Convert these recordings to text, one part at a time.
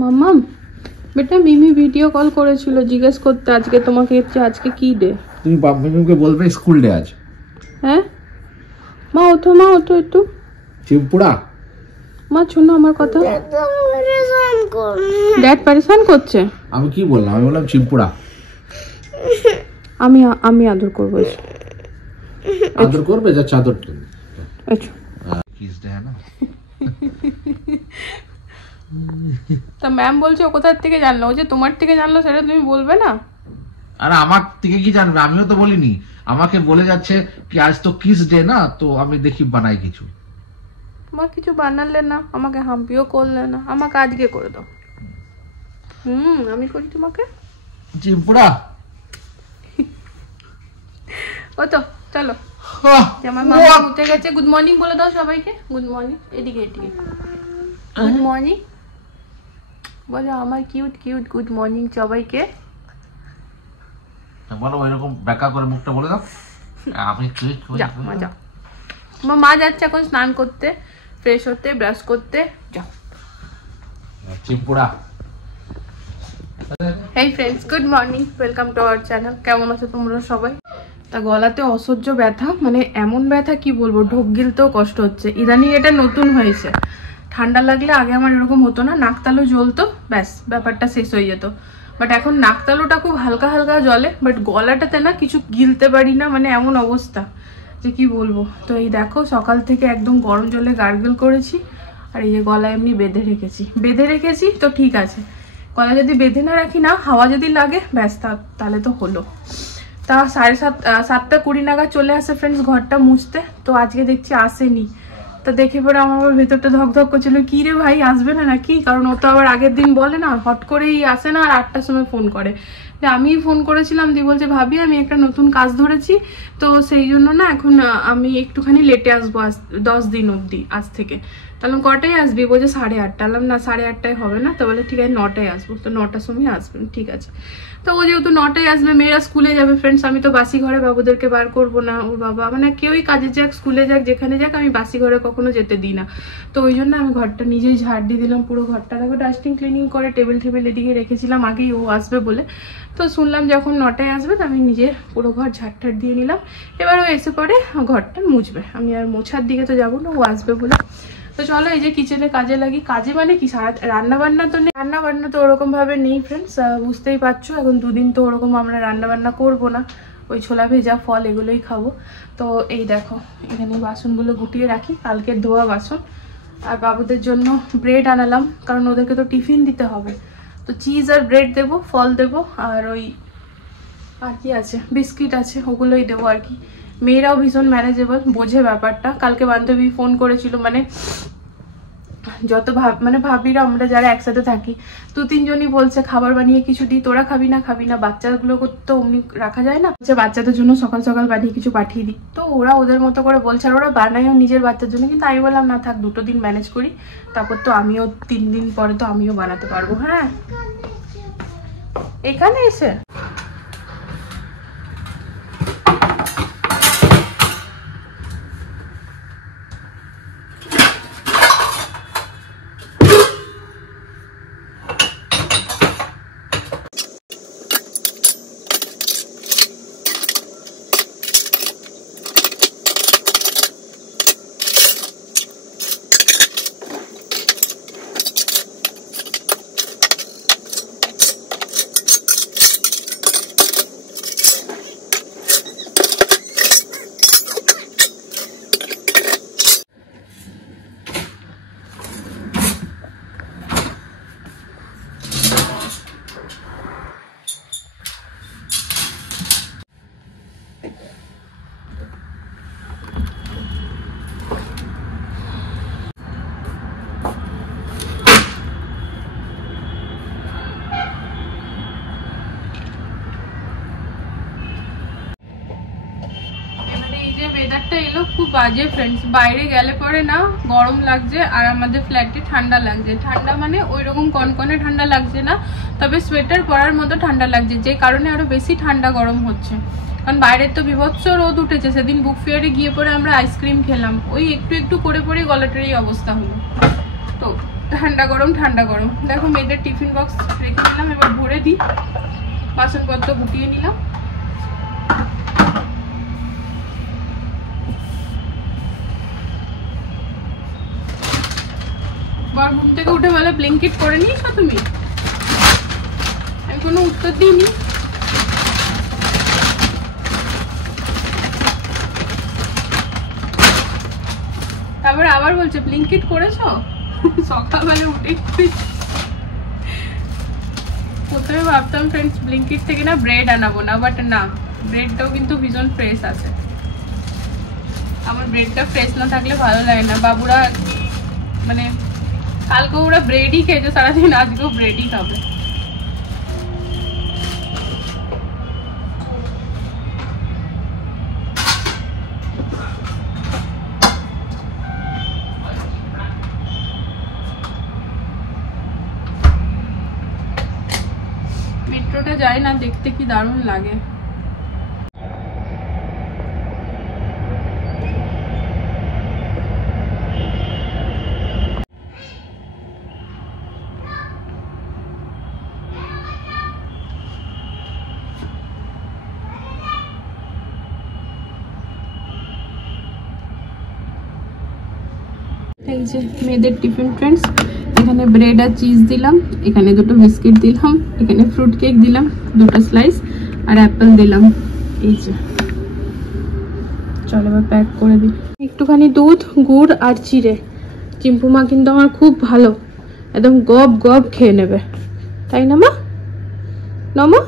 মাম্মাম বেটা মিমি video call করেছিল জিজ্ঞেস করতে আজকে তোমাকে আজকে কি ডে। তুমি মিমিকে বলবে স্কুল ডে আজ। হ্যাঁ মা ওঠো একটু। চিম্পুড়া মা শোনো আমার কথা। ড্যাড পরেশান করছে। আমি কি বললাম? আমি বললাম চিম্পুড়া। আমি আদর করবো। আদর করবে যা চাদর তুমি। আচ্ছা কিস দে না। তা ম্যাম বলছে ও কোথা থেকে জানলো? ও যে তোমার থেকে জানলো সেটা তুমি বলবে না? আরে আমার থেকে কি জানবে? আমিও তো বলিনি। আমাকে বলে যাচ্ছে কি আজ তো কিস ডে না, তো আমি দেখি বানাই কিছু। তোমার কিছু বানালে না, আমাকে হাম্পিও করলে না, আমাকে আজকে করে দাও। আমি করি তোমাকে চিম্পুড়া। ও তো চলো আমার মা উঠে গেছে। গুড মর্নিং বলে দাও সবাইকে। Good morning. এদিকে গুড মর্নিং বলো আমার কিউট গুড মর্নিং সবাইকে বলো। এরকম ব্যাকা করে মুখটা বলে দাও। আমি যাও মা যাচ্ছে এখন স্নান করতে, ফ্রেশ হতে, ব্রাশ করতে। যাও চিম্পুড়া। Hey friends, good morning, welcome to our channel. কেমন আছো তোমরা সবাই? তা গলাতে অসহ্য ব্যথা, মানে এমন ব্যথা কি বলবো, ঢোক গিলতেও কষ্ট হচ্ছে। ইদানিং এটা নতুন হয়েছে। ঠান্ডা লাগলে আগে আমার এরকম হতো না, নাকতালু জ্বলতো, ব্যাস ব্যাপারটা শেষ হয়ে যেত। বাট এখন নাকতালুটা খুব হালকা হালকা জ্বলে, বাট গলাটাতে না কিছু গিলতে পারি না, মানে এমন অবস্থা যে কি বলবো। তো এই দেখো সকাল থেকে একদম গরম জলে গার্গল করেছি, আর এই যে গলা এমনি বেঁধে রেখেছি তো ঠিক আছে। গলা যদি বেঁধে না রাখি না, হাওয়া যদি লাগে ব্যাস তাহলে তো হলো। তা 7:20 নাগাদ চলে আসে ফ্রেন্ডস ঘরটা মুছতে। তো আজকে দেখছি আসেনি। তো দেখে পরে আমার ভেতরটা ধক করছিল, কি রে ভাই আসবে না নাকি? কারণ ও তো আবার আগের দিন বলে না, হট করেই আসে না, আর 8টার সময় ফোন করে। আমি ফোন করেছিলাম, দিয়ে বলছে ভাবি আমি একটা নতুন কাজ ধরেছি, তো সেই জন্য না এখন আমি একটুখানি লেটে আসবো 10 দিন অবধি আজ থেকে। তাহলে কটায় আসবি? বলছে 8:30। বললাম না 8:30টায় হবে না। তো বলে ঠিক আছে 9টায় আসবো। তো 9টার সময় আসবেন, ঠিক আছে। তো ও যেহেতু 9টায় আসবে, মেয়েরা স্কুলে যাবে ফ্রেন্ডস, আমি তো বাসি ঘরে বাবুদেরকে বার করবো না। ওর বাবা মানে কেউই কাজে যাক, স্কুলে যাক, যেখানে যাক, আমি বাসি ঘরে কখনো যেতে দিই না। তো ওই জন্য আমি ঘরটা নিজেই ঝাড় দিয়ে দিলাম, পুরো ঘরটা দেখো ডাস্টিং ক্লিনিং করে টেবিল এদিকে রেখেছিলাম আগেই ও আসবে বলে। তো শুনলাম যখন 9টায় আসবে, তো আমি নিজে পুরো ঘর ঝাড় দিয়ে নিলাম। এবার ও এসে পরে ঘরটা মুছবে, আমি আর মোছার দিকে তো যাবো না, ও আসবে বলে। তো চলো এই যে কিচেনে কাজে লাগি। কাজে মানে কি, সারা রান্নাবান্না তো নেই, রান্নাবান্না তো ওরকম ভাবে নেই ফ্রেন্ডস, বুঝতেই পারছো। এখন 2 দিন তো ওরকম আমরা রান্নাবান্না করবো না, ওই ছোলা ভেজা ফল এগুলোই খাবো। তো এই দেখো এখানে বাসনগুলো গুটিয়ে রাখি, কালকের ধোয়া বাসন। আর বাবুদের জন্য ব্রেড আনালাম, কারণ ওদেরকে তো টিফিন দিতে হবে। তো চিজ আর ব্রেড দেবো, ফল দেবো, আর আর কি আছে, বিস্কিট আছে, ওগুলোই দেবো আর কি। মেয়েরাও ভীষণ ম্যানেজেবল, বোঝে ব্যাপারটা। কালকে বান্ধবী ফোন করেছিল, মানে যত ভাবিরা আমরা যারা একসাথে থাকি 2-3 জনই বলছে খাবার বানিয়ে কিছু দিই, তোরা খাবি না, বাচ্চাগুলো তো অমনি রাখা যায় না, বাচ্চাদের জন্য সকাল সকাল বানিয়ে কিছু পাঠিয়ে দিই। তো ওরা ওদের মতো করে বলছে, আর ওরা বানায়ও নিজের বাচ্চার জন্য। কিন্তু আমি বললাম না থাক, 2 দিন ম্যানেজ করি, তারপর তো আমিও 3 দিন পরে তো আমিও বানাতে পারবো। হ্যাঁ এখানে এসে ওয়েদারটা এলো খুব বাজে ফ্রেন্ডস। বাইরে গেলে পরে না গরম লাগছে, আর আমাদের ফ্ল্যাটে ঠান্ডা লাগছে। ঠান্ডা মানে ওই রকম কনকনে ঠান্ডা লাগছে না, তবে সোয়েটার পরার মতো ঠান্ডা লাগছে, যে কারণে আরো বেশি ঠান্ডা গরম হচ্ছে। কারণ বাইরের তো বিভৎস রোদ উঠেছে। সেদিন বুক ফেয়ারে গিয়ে পরে আমরা আইসক্রিম খেলাম, ওই একটু করে গলাটার এই অবস্থা হলো। তো ঠান্ডা গরম ঠান্ডা গরম। দেখো মেয়েদের টিফিন বক্স রেখে দিলাম, এবার ভরে দিই। বাসনপত্র গুটিয়ে নিলাম। বর ঘুম থেকে উঠে বলে ব্লিঙ্কিট করে নিয়েছো তুমি? আমি কোনো উত্তর দিইনি। তারপরে আবার বলছে ব্লিঙ্কিট করেছো? সকালবেলা উঠে প্রথমে ভাবতাম ফ্রেন্ডস ব্লিঙ্কিট থেকে না ব্রেড আনাবো না, বাট না, ব্রেডটাও কিন্তু ভীষণ ফ্রেশ আছে। আমার ব্রেডটা ফ্রেশ না থাকলে ভালো লাগে না। বাবুরা মানে কালকে ওরা ব্রেডই খেয়েছে সারাদিন, আজকেও ব্রেডই খাবে। মেট্রোটা যায় না, দেখতে কি দারুণ লাগে। এই যে মেয়েদের টিফিন ফ্রেন্ডস, এখানে ব্রেড আর চিজ দিলাম, এখানে দুটো বিস্কিট দিলাম, এখানে ফ্রুট কেক দিলাম দুটো স্লাইস, আর অ্যাপেল দিলাম। এই যে চলো এবার প্যাক করে দিই। একটুখানি দুধ, গুড় আর চিড়ে। চিম্পু মা কিন্তু আমার খুব ভালো, একদম গব গব খেয়ে নেবে, তাই না মা? না মা,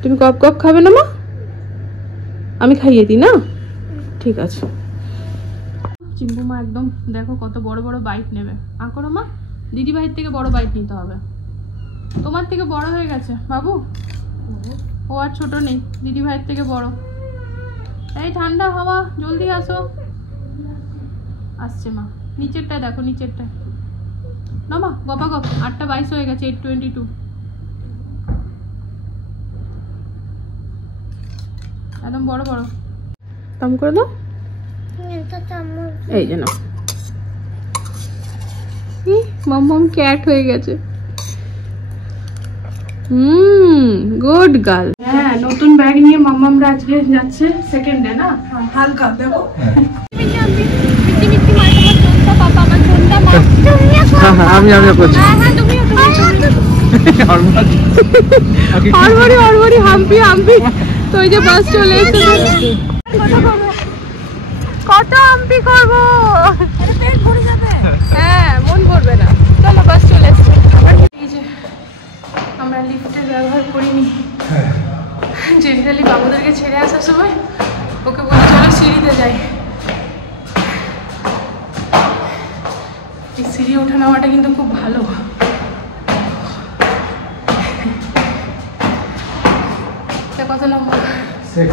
তুমি গব গব খাবে না মা? আমি খাইয়ে দিই না? ঠিক আছে। চিম্পু মা একদম দেখো কত বড় বড় বাইট নেবে। করো মা, দিদি ভাইয়ের থেকে বড় বাইট নিতে হবে। তোমার থেকে বড় হয়ে গেছে বাবু, ও আর ছোট নেই, দিদি ভাইয়ের থেকে বড়। এই ঠান্ডা হাওয়া, জলদি আসো। আসছে মা, নিচেরটায় দেখো, নিচেরটায় না মা, গপা গপ। 8:22 হয়ে গেছে, 8:22। একদম বড় বড় কাম করে দাও। এই যেন মাম্মাম ক্যাট হয়ে গেছে। Good girl. হ্যাঁ, নতুন ব্যাগ নিয়ে মাম্মামরা আজকে যাচ্ছে সেকেন্ড ডে না। হালকা দেখো, আমি করছি। হাম্পি হাম্পি। তো ওই যে বাস চলে এসেছে, কত হাম্পি করবো, হ্যাঁ মন ভরবে না। চলো বাস চলে এসেছে। এই যে আমরা লিফটের ব্যবহার করিনি, জেনারেলি বাবুদেরকে ছেড়ে আসার সময় ওকে বলি চলো সিঁড়িতে যাই। এই সিঁড়ি ওঠা নামাটা কিন্তু খুব ভালো। কত নম্বর? 6।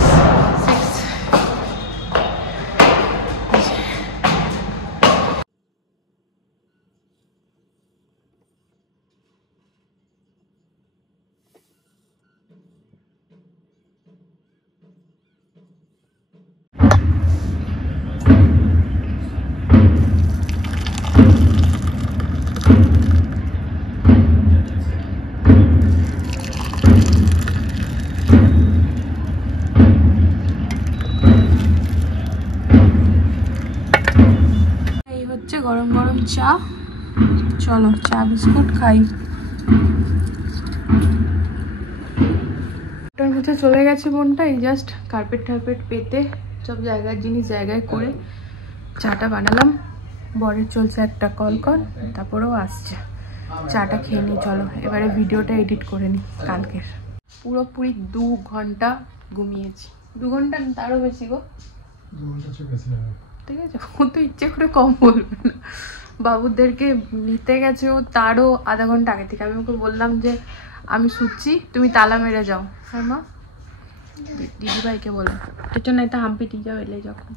গরম গরম চা, চলো চা বিস্কুট খাই। ওটার মধ্যে চলে গেছে বোনটাই, জাস্ট কার্পেট টার্পেট পেতে সব জায়গার জিনিস জায়গায় করে চাটা বানালাম। বরের চলছে একটা কল, তারপরেও আসছে। চাটা খেয়ে নিই চলো, এবারে ভিডিওটা এডিট করে নিই কালকের। পুরোপুরি 2 ঘন্টা ঘুমিয়েছি। 2 ঘন্টা না, তারও বেশি গো। 2 ঘন্টা ঠিক আছে, ও তো ইচ্ছে করে কম বলবে না। বাবুদেরকে নিতে গেছে ও, তারও আধা ঘন্টা আগে থেকে। আমি ওকে বললাম যে আমি শুচ্ছি, তুমি তালা মেরে যাও। হ্যাঁ মা, দিদিভাইকে বলো তো, নাই তো হাম্পি টি যাও এলে যখন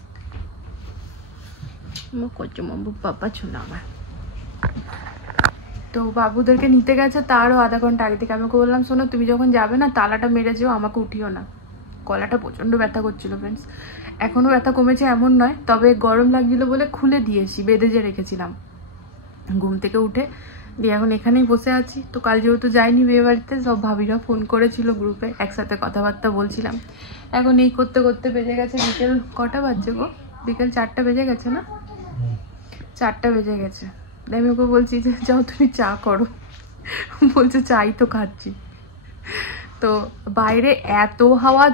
করছো মাম্বু পাপা শোনা আমার। তো বাবুদেরকে নিতে গেছে তারও আধা ঘন্টা আগে থেকে। আমি ওকে বললাম শোনো, তুমি যখন যাবে না তালাটা মেরে যেও, আমাকে উঠিও না। গলাটা প্রচণ্ড ব্যথা করছিল ফ্রেন্ডস, এখনও ব্যথা কমেছে এমন নয়, তবে গরম লাগছিল বলে খুলে দিয়েছি, বেঁধে যে রেখেছিলাম। ঘুম থেকে উঠে দিয়ে এখন এখানেই বসে আছি। তো কাল যেহেতু যাইনি বিয়ে বাড়িতে, সব ভাবিরা ফোন করেছিল গ্রুপে, একসাথে কথাবার্তা বলছিলাম। এখন এই করতে করতে বেজে গেছে বিকেল, কটা বাজছে গো? বিকেল 4টা বেজে গেছে না? 4টা বেজে গেছে। আমি ওকে বলছি যে যাও তুমি চা করো, বলছে চাই তো খাচ্ছি। তো বাইরে এত হাওয়া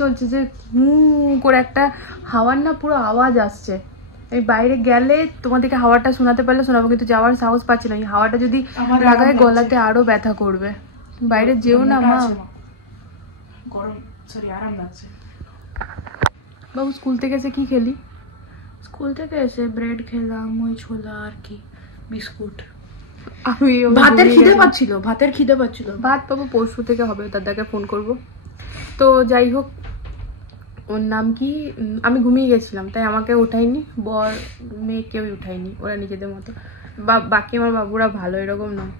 চলছে যে হু করে একটা হাওয়ার না পুরো আওয়াজ আসছে। এই বাইরে গেলে তোমাদেরকে হাওয়াটা শোনাতে পারলে শোনাবো, কিন্তু যাওয়ার সাহস পাচ্ছি না। এই হাওয়াটা যদি লাগায় গলাতে আরো ব্যথা করবে। বাইরে যেও না মা, গরম আরাম লাগছে। বাবু স্কুল থেকে এসে কি খেলি? স্কুল থেকে এসে ব্রেড খেলাম, ওই ছোলা আর কি, বিস্কুট। আমি ভাতের খিদে পাচ্ছিল। ভাত পাবো পরশু থেকে হবে, দাদাকে ফোন করব। তো যাই হোক, ওর নাম কি, আমি ঘুমিয়ে গেছিলাম তাই আমাকে উঠাইনি, বর মেয়ে কেউই উঠাইনি, ওরা নিজেদের মতো। বাকি আমার বাবুরা ভালো, এরকম নয়,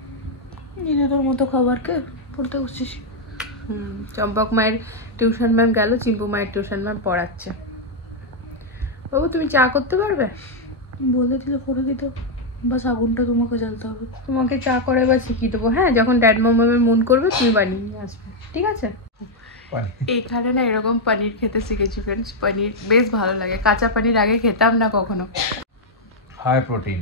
নিজেদের মতো খাবারকে পড়তে বসছিস। চম্পক মায়ের টিউশন ম্যাম গেল, চিম্পু মায়ের টিউশন ম্যাম পড়াচ্ছে। বাবু তুমি চা করতে পারবে? বলে দিলে করে দিত, বাস আগুনটা তোমাকে জ্বালতে হবে। তোমাকে চা করে এবার শিখিয়ে দেবো। হ্যাঁ, যখন ড্যাড মামের মন করবে তুমি বানিয়ে নিয়ে আসবে, ঠিক আছে? এইখানে না এরকম পনির খেতে শিখেছি ফ্রেন্ডস। পনির বেশ ভালো লাগে। কাঁচা পনির আগে খেতাম না কখনো, হাই প্রোটিন।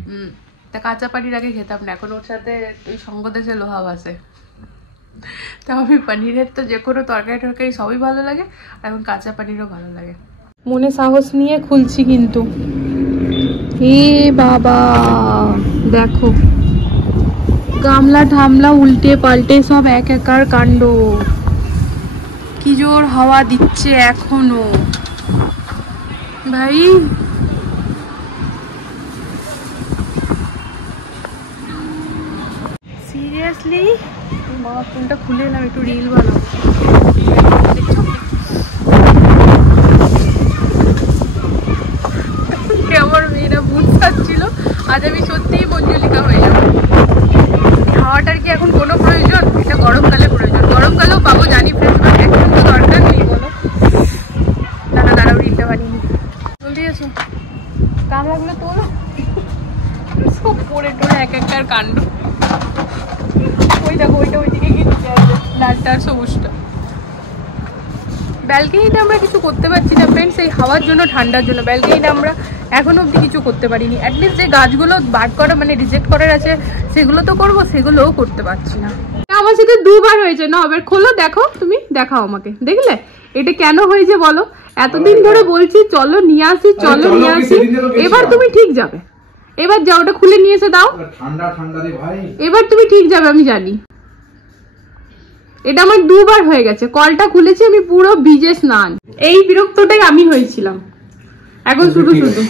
তা কাঁচা পনির আগে খেতাম না, এখন ওর সাথে ওই সঙ্গদেশে লোহা আছে। তো আমি পনিরের তো যে কোনো তরকারি টরকারি সবই ভালো লাগে, আর এখন কাঁচা পনিরও ভালো লাগে। মনে সাহস নিয়ে খুলছি কিন্তু। এ বাবা দেখো, গামলা ঠামলা উল্টে পাল্টে সব এক একার কাণ্ড। কি জোর হাওয়া দিচ্ছে এখনো ভাই। সিরিয়াসলি মা, ফোনটা খুলে এলাম, একটু রিল বানাবো। আমার মেয়েরা বুঝছিল আজ আমি সত্যিই মঞ্জুলিকা হয়ে যাবো। হাওয়াটার কি এখন কোনো প্রয়োজন? এটা গরমকালে প্রয়োজন, গরমকালেও পাবো জানি ফ্রেন্ডস, বাট এখন তো দরকার নেই বলো। দাঁড়াও রিলটা বানিয়ে নি, জলদি এসো। গামলাগুলো তোলো, সব পড়ে টোড়ে এক একটার কাণ্ড। ওই দেখো, ওইটা ওইদিকে গিয়ে ঢুকে আছে, লালটা আর সবুজটা। ব্যালকনিতে আমরা কিছু করতে পারছি না ফ্রেন্ডস, এই হাওয়ার জন্য, ঠান্ডার জন্য। ব্যালকনিতে আমরা এখনো অবধি কিছু করতে পারিনি। অ্যাটলিস্ট যে গাছগুলো বাদ করা মানে রিজেক্ট করার আছে সেগুলো তো করবো, সেগুলোও করতে পারছি না। আমার সাথে দুবার হয়েছে না, এবার খোলো দেখো, তুমি দেখাও আমাকে, দেখলে এটা কেন হয়েছে বলো? এতদিন ধরে বলছি চলো নিয়ে আসি, চলো নিয়ে আসি, এবার তুমি ঠিক যাবে। এবার যাও, ওটা খুলে নিয়ে এসে দাও। ঠান্ডা ঠান্ডা রে ভাই, এবার তুমি ঠিক যাবে, আমি জানি। এটা আমার দুবার হয়ে গেছে, কলটা খুলেছি আমি পুরো ভিজে স্নান। এই বিরক্তটাই আমি হয়েছিলাম, এখন শুধু শুধু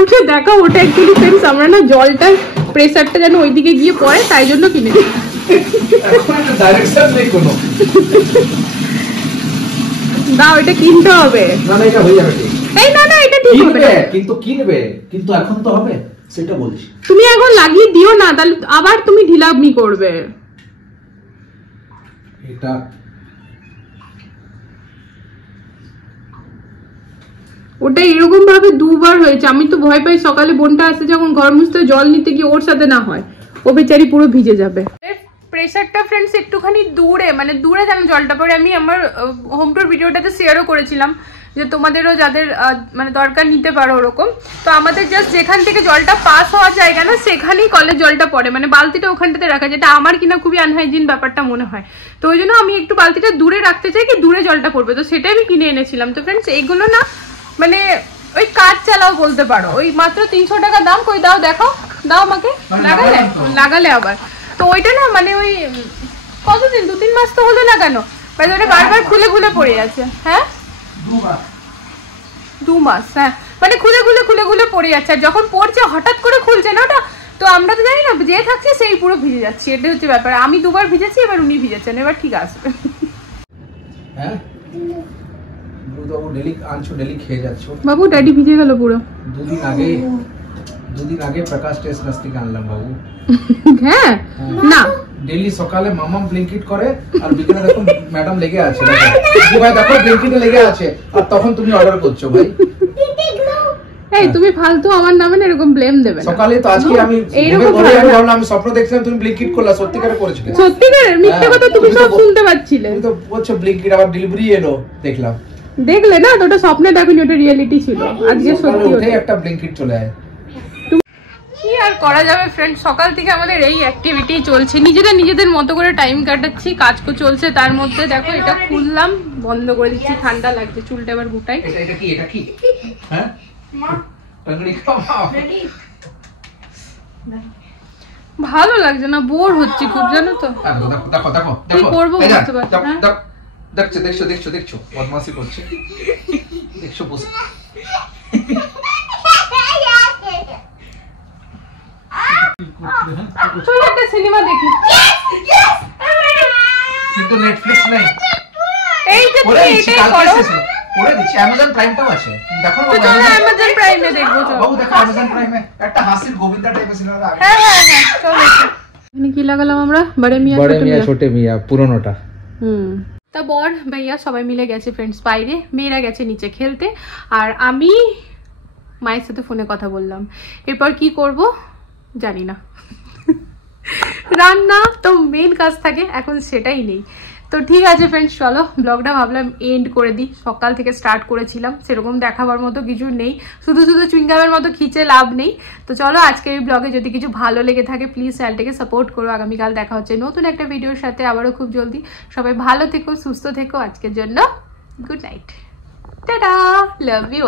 উঠে দেখা। ওটা অ্যাকচুয়ালি ফ্রেন্ডস আমরা না জলটার প্রেসারটা যেন ওইদিকে গিয়ে পড়ে, তাই জন্য কিনেছি। দাও, এটা কিনতে হবে। না না, এটা হয়ে যাবে ঠিক। এই না না, এটা ঠিক হবে, কিন্তু কিনবে, কিন্তু এখন তো হবে সেটা বলছি। তুমি এখন লাগিয়ে দিও না, তাহলে আবার তুমি ঢিলামি করবে। এটা ওটা এরকম ভাবে দুবার হয়েছে। আমি তো ভয় পাই সকালে বোনটা আসে যখন ঘর মুছতে, জল নিতে গিয়ে ওর সাথে না হয়, ও বেচারি পুরো ভিজে যাবে। প্রেসারটা ফ্রেন্ডস একটুখানি দূরে, মানে দূরে যেন জলটা পড়ে। আমি আমার হোম টুর ভিডিওটাতে শেয়ারও করেছিলাম যে তোমাদেরও যাদের মানে দরকার নিতে পারো ওরকম। তো আমাদের জাস্ট যেখান থেকে জলটা পাস হওয়ার জায়গা না, সেখানেই কলের জলটা পড়ে, মানে বালতিটা ওখানটাতে রাখা, যেটা আমার কিনা খুবই আনহাইজিন ব্যাপারটা মনে হয়। তো ওই জন্য আমি একটু বালতিটা দূরে রাখতে চাই, কি দূরে জলটা পড়বে, তো সেটাই আমি কিনে এনেছিলাম। তো ফ্রেন্ডস এইগুলো না মানে ওই কাজ চালাও বলতে পারো, ওই মাত্র 300 টাকা দাম। কই দাও, দেখো, দাও আমাকে, লাগালে আবার। তো ওইটা না মানে ওই কতদিন, 2-3 মাস তো হলো লাগানো, বারবার খুলে খুলে পড়ে যাচ্ছে। হ্যাঁ 2 মাস, হ্যাঁ মানে খুলে খুলে পড়ে যাচ্ছে। আর যখন পড়ছে হঠাৎ করে খুলছে না ওটা, তো আমরা তো জানি না, যে থাকছে সেই পুরো ভিজে যাচ্ছে। এটা হচ্ছে ব্যাপার। আমি 2বার ভিজেছি, এবার উনি ভিজেছেন, এবার ঠিক আসবে। হ্যাঁ বাবু ডেলি আনছো, ডেলি খেয়ে যাচ্ছ। বাবু ড্যাডি ভিজে গেল পুরো। দুদিন আগে প্রকাশ টেস্ট নাস্তিক আনলাম বাবু। হ্যাঁ না, ডেলি সকালে মামাম ব্লিঙ্কিট করে, আর বিকেলে দেখো ম্যাডাম লেগে আছে, দেখো ভাই, দেখো ব্লিঙ্কিটে লেগে আছে, আর তখন তুমি অর্ডার করছো ভাই। এই তুমি ফালতু আমার নামে না এরকম ব্লেম দেবে না। সকালে তো আজকে আমি এইরকম ভাবলাম আমি স্বপ্ন দেখছিলাম তুমি ব্লিঙ্কিট করলা, সত্যিকারে করেছিলে? সত্যিকারের মিথ্যে কথা তুমি সব শুনতে পাচ্ছিলে। তুমি তো বলছো ব্লিঙ্কিট আবার ডেলিভারি এলো, দেখলাম। দেখলে না, তো ওটা স্বপ্নে দেখোনি, ওটা রিয়েলিটি ছিল। আজকে সত্যি ওটাই একটা ব্লিঙ্কিট চলে আয়। কি আর করা যাবে ফ্রেন্ড, সকাল থেকে আমাদের এই অ্যাক্টিভিটি চলছে, নিজেদের মতো করে টাইম কাটাচ্ছি, কাজ চলছে। তার মধ্যে দেখো এটা খুললাম, বন্ধ করে দিচ্ছি, ঠান্ডা লাগছে, চুলটা এবার গুটাই। এটা কি হ্যাঁ টাঙ্গড়ি খাও। ভালো লাগছে না, বোর হচ্ছে খুব, জানো তো। দেখো কি করবো বুঝতে পারছি না। দেখছো বদমাশি করছে, দেখছো বসে। চলো একটা সিনেমা দেখি। কিন্তু নেটফ্লিক্স নেই। এই যে তুমি এটাই করো। করে দিচ্ছি, অ্যামাজন প্রাইমটাও আছে, দেখো তো চলো অ্যামাজন প্রাইমে দেখবো। চলো বাবু, দেখো অ্যামাজন প্রাইমে একটা হাসির গোবিন্দা টাইপের সিনেমা আছে। হ্যাঁ চলো। এখানে কি লাগালাম আমরা? বড় মিয়া ছোট মিয়া পুরনোটা। তা বর ভাইয়া সবাই মিলে গেছে ফ্রেন্ডস বাইরে, মেয়েরা গেছে নিচে খেলতে, আর আমি মায়ের সাথে ফোনে কথা বললাম। এরপর কি করব জানি না। রান্না তো মেন কাজ থাকে, এখন সেটাই নেই। তো ঠিক আছে ফ্রেন্ডস, চলো ব্লগটা ভাবলাম এন্ড করে দিই। সকাল থেকে স্টার্ট করেছিলাম, সেরকম দেখাবার মতো কিছু নেই, শুধু চুইংগামের মতো খিচে লাভ নেই। তো চলো আজকের এই ব্লগে যদি কিছু ভালো লেগে থাকে প্লিজ চ্যানেলটাকে সাপোর্ট করো। আগামীকাল দেখা হচ্ছে নতুন একটা ভিডিওর সাথে, আবারও খুব জলদি। সবাই ভালো থেকো, সুস্থ থেকো। আজকের জন্য good night, tata, love you.